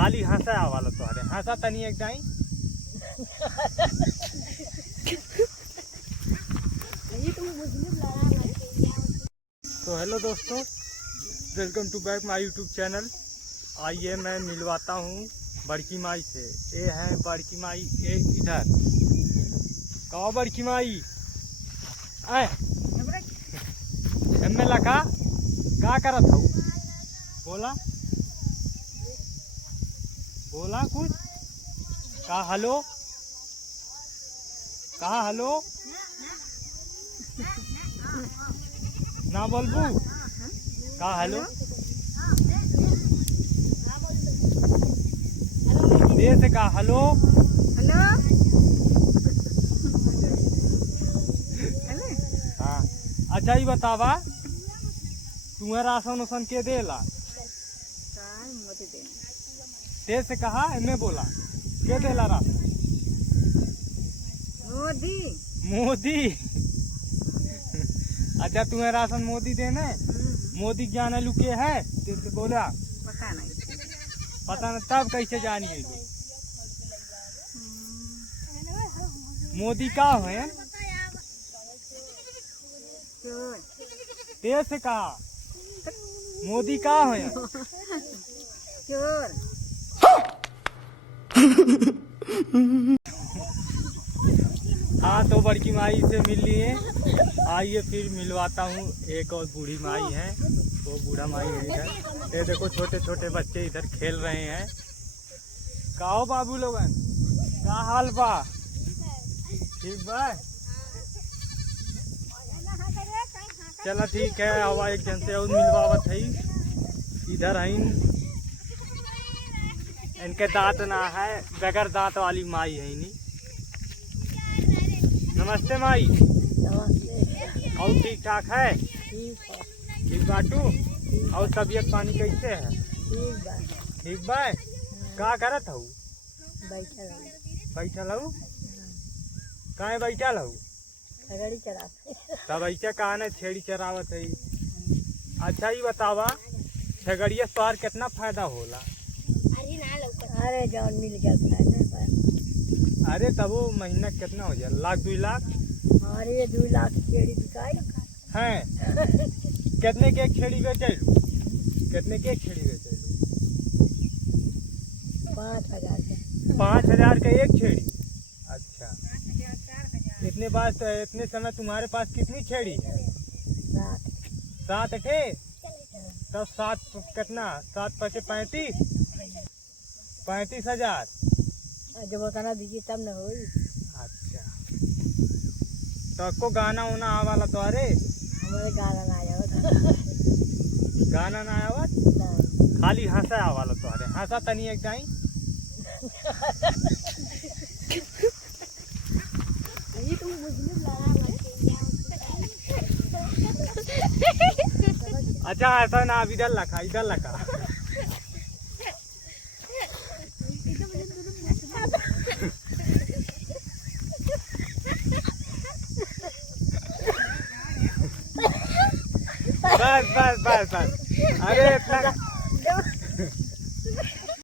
खाली हंसा वाला तोहरे हंसा तनी एक दाई। तो हेलो दोस्तों, welcome to back my YouTube channel. आइए मैं मिलवाता हूँ बड़की माई से। ये है बड़की माई, एक इधर कहो बड़की माई आए एम लगा का करत हूँ, बोला बोला कुछ कहा हेलो, कहा हेलो ना बोलबू, कहा हेलो देर से कहा हेलो हेलो। हाँ अच्छा ही बतावा तुम्हें राशन उसन के देला, देर से कहा एमे बोला के देला राशन? मोदी मोदी अच्छा तुम्हें राशन मोदी देने, मोदी ज्ञान लुके है तो बोला पता नहीं, पता नहीं तब कैसे जानिए मोदी का है? देर से कहा मोदी का है? चोर। हाँ तो बड़की माई से मिल लिए, आइए फिर मिलवाता हूँ। एक और बूढ़ी माई है, वो बूढ़ा माई है इधर। ये देखो छोटे छोटे बच्चे इधर खेल रहे हैं। कहो बाबू लोगन का हाल बा? ठीक बा, चलो ठीक है। हवा एक जन से और मिलवावत है इधर है। इनके दांत ना है, बगैर दांत वाली माई है इन्हीं। नमस्ते माई। नमस्ते। और ठीक ठाक है? ठीक बाटू। और तबीयत पानी कैसे है? ठीक बा। का करत हूँ? बैठल हूँ। कहाँ बैठल हूँ? तब ऐसा कहा न छेड़ी चरावत है। अच्छा ही बतावा छगड़िया तोहार कितना फायदा होला? अरे जौन मिल गया। अरे तब वो महीना कितना हो जाए? लाख 2 लाख? अरे 2 लाख छेड़ी बिकाई हैं? कितने के एक छेड़ी बेचलू? कितने के एक छेड़ी बेचलू? 5,000 के। 5,000 का एक छेड़ी? अच्छा, इतने बात इतने समय तुम्हारे पास कितनी छेड़ी है? 7 थे। तब 7 कितना? 7 पचे 35,000। जब उतना दीजिए तब न होई। अच्छा तो आपको गाना वाना आवाला तो? अरे हमारे गाना ना आया। गाना ना आवत, खाली हंसा आवाला तो? अरे हंसा तनी एक दाई। अच्छा ऐसा ना, अब इधर लखा, इधर लखा। बस बस बस बस। अरे इतना